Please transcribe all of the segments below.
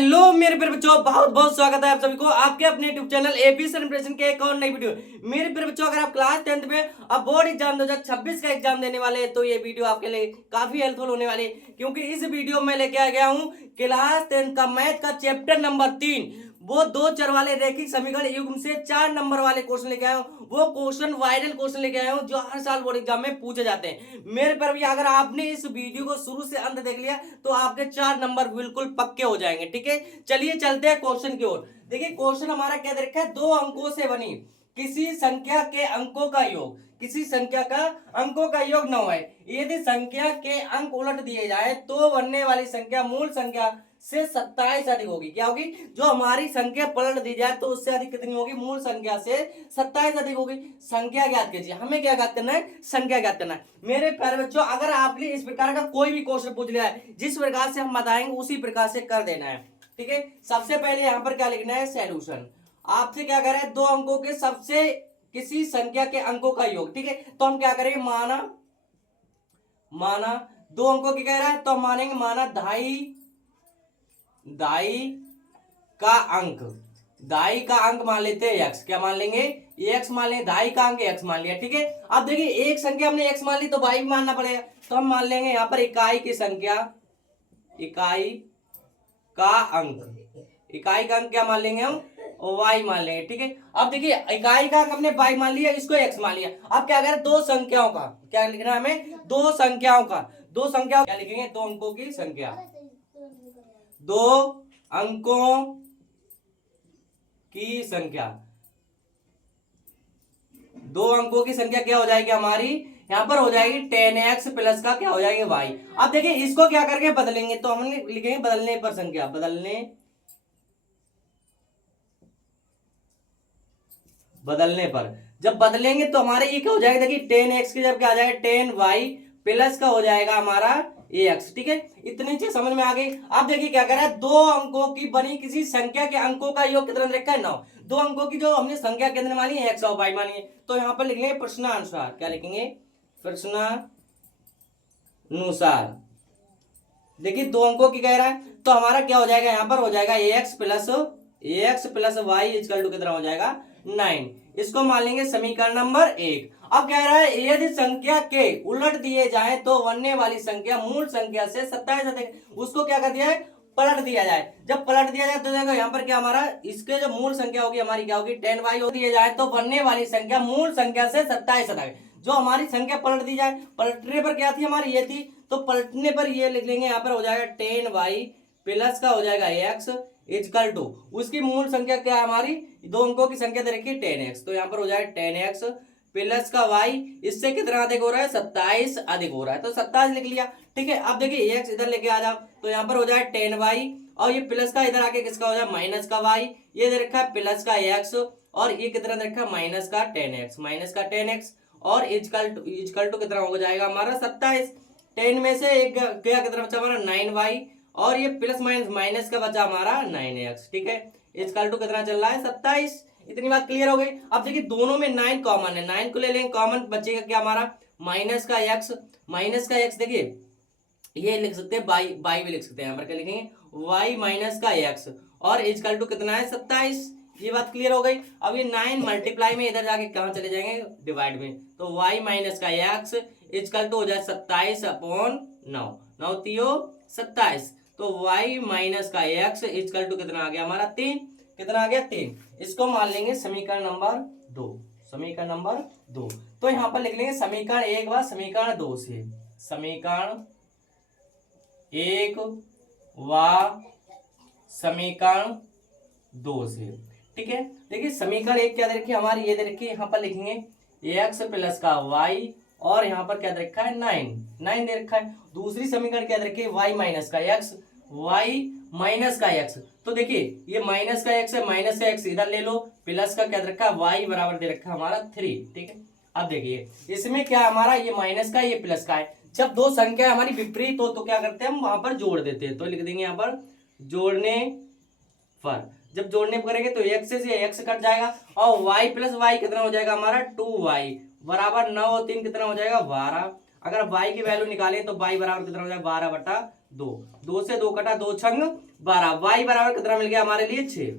Hello मेरे प्यारे बच्चों, बहुत बहुत स्वागत है आप सभी को आपके अपने यूट्यूब चैनल एपी सेलिब्रेशन के एक और नई वीडियो। मेरे प्यारे बच्चों, अगर आप क्लास 10th में अब बोर्ड एग्जाम 2026 का एग्जाम देने वाले हैं तो ये वीडियो आपके लिए काफी हेल्पफुल होने वाली है, क्योंकि इस वीडियो में लेके आ गया हूँ क्लास 10th का मैथ का चैप्टर नंबर 3, वो दो चर वाले रैखिक समीकरण युग्म से 4 नंबर वाले क्वेश्चन लेके आया हूँ। वो क्वेश्चन वायरल क्वेश्चन लेके आया हूँ जो हर साल बोर्ड एग्जाम में पूछे जाते हैं। मेरे पर भी अगर आपने इस वीडियो को शुरू से अंत देख लिया तो आपके 4 नंबर बिल्कुल पक्के हो जाएंगे। ठीक है, चलिए चलते हैं क्वेश्चन की ओर। देखिए क्वेश्चन हमारा क्या दे रखा है, दो अंकों से बनी किसी संख्या के अंकों का योग, किसी संख्या का अंकों का योग 9 है। यदि संख्या के अंक उलट दिए जाए तो बनने वाली संख्या मूल संख्या से 27 अधिक होगी। क्या होगी? जो हमारी संख्या पलट दी जाए तो उससे अधिक कितनी होगी? मूल संख्या से 27 अधिक होगी। संख्या ज्ञात कीजिए। हमें क्या ज्ञात करना है? संख्या ज्ञात करना है। मेरे प्यारे बच्चों, अगर आपने इस प्रकार का कोई भी क्वेश्चन पूछ लिया है, जिस प्रकार से हम बताएंगे उसी प्रकार से कर देना है। ठीक है, सबसे पहले यहां पर क्या लिखना है? सॉल्यूशन। आपसे क्या कह रहा है? दो अंकों के सबसे किसी संख्या के अंकों का योग। ठीक है, तो हम क्या करेंगे? माना दो अंकों की कह रहा है तो हम मानेंगे माना दाई का अंक, दाई का अंक मान लेते हैं एक्स। क्या मान लेंगे? एक्स मान लेंगे। दाई का अंक एक्स मान लिया। ठीक है, अब देखिए एक संख्या हमने एक्स मान ली तो वाई भी मानना पड़ेगा, तो हम मान लेंगे यहां पर इकाई की संख्या, इकाई का अंक, इकाई का अंक क्या मान लेंगे हम? वाई मान लेंगे। ठीक है, अब देखिए इकाई का अंक हमने वाई मान लिया, इसको एक्स मान लिया। अब क्या करें? दो संख्याओं का क्या लिखना है हमें? दो संख्याओं का, दो संख्याओं क्या लिखेंगे? दो अंकों की संख्या, दो अंकों की संख्या, दो अंकों की संख्या क्या हो जाएगी हमारी? यहां पर हो जाएगी 10x प्लस का क्या हो जाएगी? y। अब देखिए इसको क्या करके बदलेंगे तो हम लिखेंगे बदलने पर संख्या, बदलने पर जब बदलेंगे तो हमारे ये क्या हो जाएगा? देखिए 10x की जब क्या आ जाएगा? 10y प्लस का हो जाएगा हमारा ax। ठीक है, इतनी चीज समझ में आ गई। अब देखिए क्या कर रहा है? दो अंकों की बनी किसी संख्या के अंकों का योग कितना रखा है? 9। दो अंकों की जो हमने संख्या केंद्र मानी है एक्स और वाई मानी है, तो यहां पर लिख लेंगे प्रश्नानुसार। क्या लिखेंगे? प्रश्नानुसार। देखिए दो अंकों की कह रहा है तो हमारा क्या हो जाएगा? यहां पर हो जाएगा X plus Y equal to कितना हो जाएगा? 9। इसको मान लेंगे समीकरण नंबर 1। अब कह रहा है यदि संख्या के उलट दिए जाए तो बनने वाली संख्या मूल संख्या से 27 अधिक, उसको क्या कर दिया है? पलट दिया जाए। जब पलट दिया जाए तो देखो यहाँ पर क्या हमारा इसके जो मूल संख्या होगी हमारी क्या होगी? 10y हो दिए जाए तो बनने वाली संख्या मूल संख्या से 27 अधिक। जो हमारी संख्या पलट दी जाए, पलटने पर क्या थी हमारी? ये थी, तो पलटने पर ये लिख लेंगे यहाँ पर हो जाएगा 10y प्लस का हो जाएगा x इजकल टू उसकी मूल संख्या क्या है हमारी? दो अंकों की संख्या दे रखी है 10x, तो यहाँ पर हो जाएगा 10x प्लस का y, इससे कितना अधिक हो रहा है? 27 अधिक हो रहा है, तो 27 लिख लिया। ठीक है, अब देखिए x इधर लेके आ जाओ तो यहाँ पर हो जाएगा 10y और ये प्लस का इधर आके किसका हो जाएगा? माइनस का y। ये दे रखा है प्लस का x और ये कितना दे रखा है? माइनस का 10x और इजकल टू कितना हो जाएगा हमारा? 27। 10 में से एक गया कितना बचा हमारा? 9y और ये प्लस माइनस माइनस का बचा हमारा 9x। ठीक है, इजकल टू कितना चल रहा है? 27। इतनी बात क्लियर हो गई। अब देखिए दोनों में 9 कॉमन है, 9 को ले लेंगे कॉमन, बचेगा क्या हमारा? माइनस का x। देखिए ये लिख सकते हैं बाई भी लिख सकते हैं। यहाँ पर क्या लिखेंगे? y माइनस का x और इजकल टू कितना है? 27। ये बात क्लियर हो गई। अब ये 9 मल्टीप्लाई में इधर जाके कहां चले जाएंगे? डिवाइड में, तो y माइनस का x इजकल टू हो जाए 27 अपॉन 9, 9 तियो 27, तो y माइनस का x इजकल टू कितना आ गया हमारा? 3। कितना आ गया? 3। इसको मान लेंगे समीकरण नंबर 2, समीकरण नंबर 2। तो यहां पर लिख लेंगे समीकरण 1 व समीकरण 2 से, समीकरण 1 व समीकरण 2 से। ठीक है, देखिए समीकरण 1 क्या दे रखी है हमारी? ये दे रखी है, यहाँ पर लिखेंगे x प्लस का y और यहाँ पर क्या दे रखा है? 9 दे रखा है। दूसरी समीकरण क्या दे रखी है? y माइनस का x, तो देखिए ये माइनस का x है, माइनस का x इधर ले लो, प्लस का क्या दे रखा है? y बराबर दे रखा है हमारा 3। ठीक है, अब देखिए इसमें क्या हमारा? ये माइनस का ये प्लस का है। जब दो संख्या हमारी विपरीत हो तो क्या करते हैं हम? वहां पर जोड़ देते हैं, तो लिख देंगे यहाँ पर जोड़ने पर। जब जोड़ने पर करेंगे तो x से x कट जाएगा और y प्लस वाई कितना हो जाएगा हमारा? 2y बराबर 9 और 3 कितना हो जाएगा? 12। अगर y की वैल्यू निकालें तो y बराबर कितना हो जाएगा? 12 बटा 2, 2 से 2 कटा, 2 छंग 12, y बराबर कितना मिल गया हमारे लिए 6।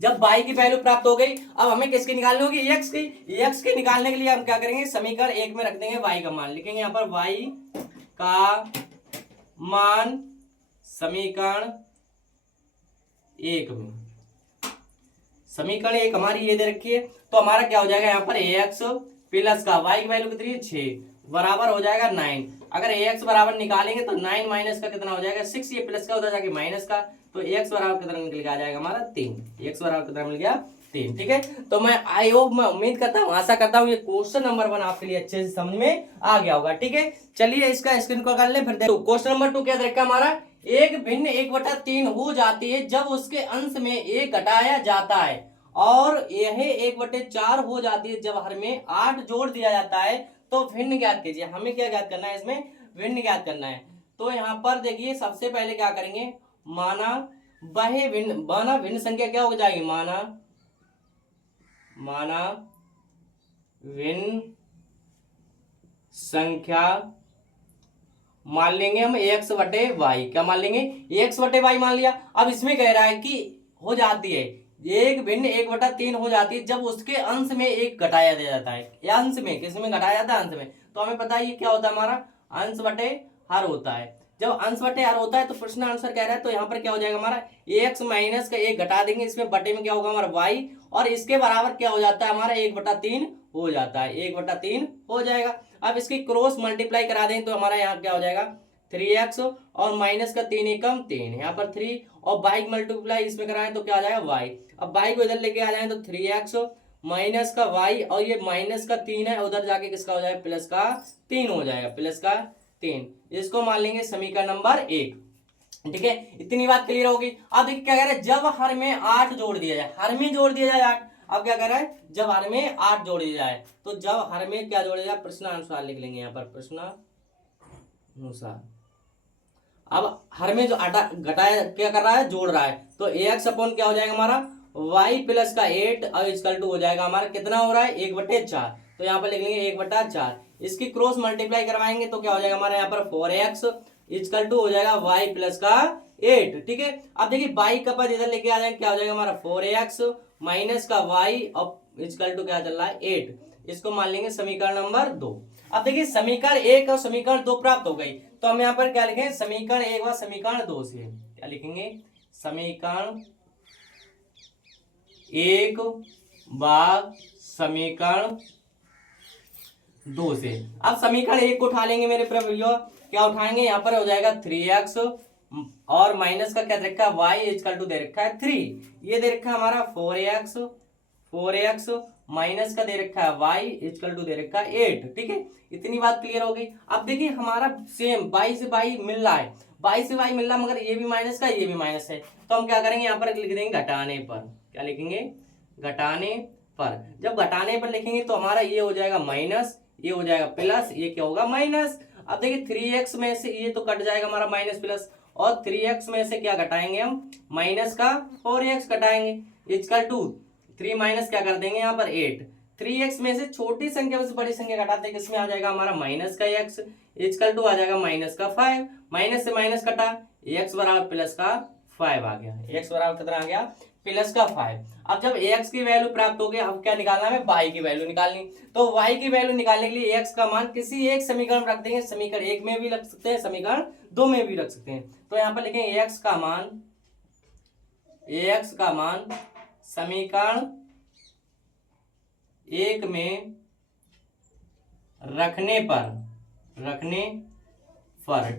जब y की वैल्यू प्राप्त हो गई, अब हमें किसकी निकालनी होगी, x की। x के निकालने के लिए हम क्या करेंगे, समीकरण 1 में रख देंगे y का मान, लिखेंगे यहाँ पर y का मान समीकरण 1 में। समीकरण 1 हमारी ये दे रखी है, तो हमारा क्या हो जाएगा यहाँ पर ax प्लस का y की वैल्यू कितनी है 6 बराबर हो जाएगा 9। अगर ax बराबर निकालेंगे तो 9 माइनस का कितना हो जाएगा 6, ये प्लस का उधर जाके माइनस का, तो x बराबर कितना निकल के आ जाएगा हमारा 3। x बराबर कितना मिल गया 3। ठीक है, तो मैं आई होप, मैं उम्मीद करता हूँ, आशा करता हूँ ये क्वेश्चन नंबर 1 आपके लिए अच्छे से समझ में आ गया होगा। ठीक है, चलिए इसका स्क्रीन को कर ले, फिर देखो क्वेश्चन नंबर 2 क्या रखा हमारा, एक भिन्न 1/3 हो जाती है जब उसके अंश में 1 घटाया जाता है, और यह 1/4 हो जाती है जब हर में 8 जोड़ दिया जाता है, तो भिन्न ज्ञात कीजिए। हमें क्या ज्ञात करना है, इसमें भिन्न ज्ञात करना है। तो यहाँ पर देखिए सबसे पहले क्या करेंगे, माना भिन्न संख्या क्या हो जाएगी, माना भिन्न संख्या मान लेंगे हम x/y, क्या मान लेंगे, x/y मान लिया। अब इसमें कह रहा है कि हो जाती है एक भिन्न 1/3 हो जाती है जब उसके अंश में 1 घटाया जाता है, या अंश में, किस में घटाया जाता है, अंश में। तो हमें पता है ये क्या होता है हमारा, अंश बटे हर होता है। जब अंश बटे हर होता है तो प्रश्न आंसर कह रहा है, तो यहाँ पर क्या हो जाएगा हमारा x माइनस का 1 घटा देंगे, इसमें बटे में क्या होगा हमारा y, और इसके बराबर क्या हो जाता है हमारा 1/3 हो जाता है, 1/3 हो जाएगा। अब इसकी क्रॉस मल्टीप्लाई करा दें तो हमारा यहाँ क्या हो जाएगा 3x, और माइनस का 3 एकम 3, यहाँ पर 3, और y मल्टीप्लाई इसमें कराएं तो क्या आ जाएगा y। अब y को इधर लेके आ जाए तो 3x माइनस का y, और ये माइनस का 3 है, उधर जाके किसका हो जाएगा प्लस का 3 हो जाएगा, प्लस का 3। इसको मान लेंगे समीकरण नंबर 1। ठीक है, इतनी बात क्लियर होगी। अब देखिए क्या कह रहा है, जब हर में 8 जोड़ दिया जाए, हर में जोड़ दिया जाए 8। अब क्या कह रहा है, जब हर में 8 जोड़ दिया जाए, तो जब हर में क्या जोड़ा जाए, प्रश्नानुसार लिख लेंगे यहाँ पर, प्रश्नानुसार। अब हर में जो घटाया क्या कर रहा है, जोड़ रहा है, तो एक्स अपॉन क्या हो जाएगा हमारा y प्लस का 8 और इक्वल टू हो जाएगा हमारा कितना हो रहा है 1/4। तो यहाँ पर लिख लेंगे 1/4, इसकी क्रॉस मल्टीप्लाई करवाएंगे तो क्या हो जाएगा हमारा यहाँ पर 4x इक्वल टू हो जाएगा y प्लस का 8। ठीक है, अब देखिए y का पद इधर लेके आ जाएंगे, क्या हो जाएगा हमारा 4x माइनस का y और इक्वल टू क्या चल रहा है 8। इसको मान लेंगे समीकरण नंबर 2। अब देखिए समीकरण 1 और समीकरण 2 प्राप्त हो गई, तो हम यहाँ पर क्या लिखेंगे, समीकरण 1 व समीकरण 2 से क्या लिखेंगे, समीकरण 1 भाग समीकरण 2 से। अब समीकरण 1 को उठा लेंगे मेरे प्रिय भैया, क्या उठाएंगे, यहाँ पर हो जाएगा 3x और माइनस का क्या दे रखा है y इक्वल टू दे रखा है 3, ये दे रखा है हमारा 4x माइनस का दे रखा है y इक्वल टू दे रखा है 8। ठीक है, इतनी बात क्लियर हो गई। अब देखिए हमारा सेम y से y मिल रहा है, y से y मिल रहा है, मगर ये भी माइनस का ये भी माइनस है, तो हम क्या करेंगे यहाँ पर लिख देंगे घटाने पर। क्या लिखेंगे, घटाने पर। जब घटाने पर लिखेंगे तो हमारा ये हो जाएगा माइनस, ये हो जाएगा प्लस, ये क्या होगा माइनस। अब देखिए 3x में से ये तो कट जाएगा हमारा माइनस प्लस, और 3x में से क्या घटाएंगे हम, माइनस का 4x घटाएंगे, इक्वल टू 3 माइनस क्या कर देंगे यहाँ पर 8। 3x में से छोटी संख्या से बड़ी संख्या घटाते हैं, किसमें आ जाएगा हमारा माइनस का x इक्वल टू आ जाएगा माइनस का 5। माइनस से माइनस कटा, x बराबर प्लस का 5 आ गया, x बराबर कितना आ गया प्लस का 5। अब जब x की वैल्यू प्राप्त हो गई, अब क्या निकालना है, y की वैल्यू निकालनी। तो y की वैल्यू निकालने के लिए x का मान किसी एक समीकरण रख देंगे, समीकरण 1 में भी रख सकते हैं, समीकरण 2 में भी रख सकते हैं। तो यहाँ पर लिखेंगे x का मान समीकरण 1 में रखने पर।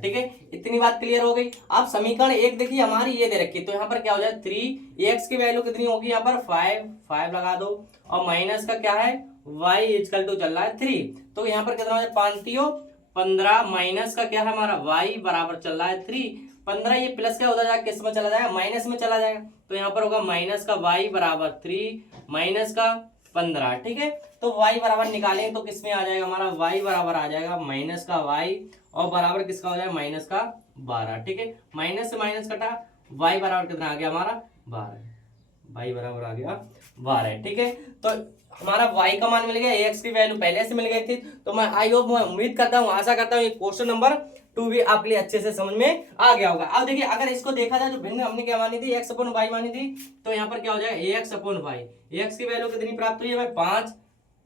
ठीक है, इतनी बात क्लियर हो गई। अब समीकरण 1 देखिए हमारी ये दे रखी, तो यहाँ पर क्या हो जाए 3, x की वैल्यू कितनी होगी यहाँ पर 5 लगा दो, और माइनस का क्या है y इक्वल टू चल रहा है 3, तो यहाँ पर कितना हो जाए 5×3 = 15, माइनस का क्या है हमारा y बराबर चल रहा है 3, 15, ये प्लस क्या उधर जाएगा किस में चला जाएगा, माइनस में चला जाएगा, तो यहाँ पर होगा माइनस का y बराबर 3 माइनस का 15। ठीक है, तो y बराबर निकालें तो किसमें आ जाएगा हमारा y बराबर आ जाएगा माइनस का y, और बराबर किसका हो जाएगा माइनस का 12। ठीक है, माइनस से माइनस कटा, y बराबर कितना आ गया हमारा y बराबर आ गया 12। ठीक है, तो हमारा y का मान मिल गया, ax की वैल्यू पहले से मिल गई थी। तो मैं आई होप, मैं उम्मीद करता हूँ, आशा करता हूँ ये क्वेश्चन नंबर 2 भी आपके लिए अच्छे से समझ में आ गया होगा। अब देखिए अगर इसको देखा जाए, जो भिन्न हमने क्या मानी थी, x अपॉन y मानी थी, तो यहाँ पर क्या हो जाएगा ax अपॉन y। ax की वैल्यू कितनी प्राप्त हुई है हमें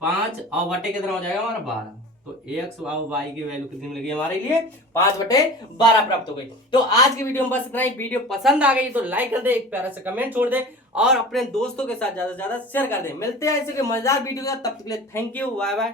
5 और बटे कितना हो जाएगा हमारा 12। तो ax और y की वैल्यू कितनी मिलेगी हमारे लिए 5/12 प्राप्त हो गई। तो आज की वीडियो में बस इतना ही। वीडियो पसंद आ गई तो लाइक कर दे, एक प्यारा सा कमेंट छोड़ दे और अपने दोस्तों के साथ ज्यादा से ज्यादा शेयर कर दे। मिलते हैं ऐसे के मजेदार वीडियो का, तब तक के लिए थैंक यू, बाय बाय।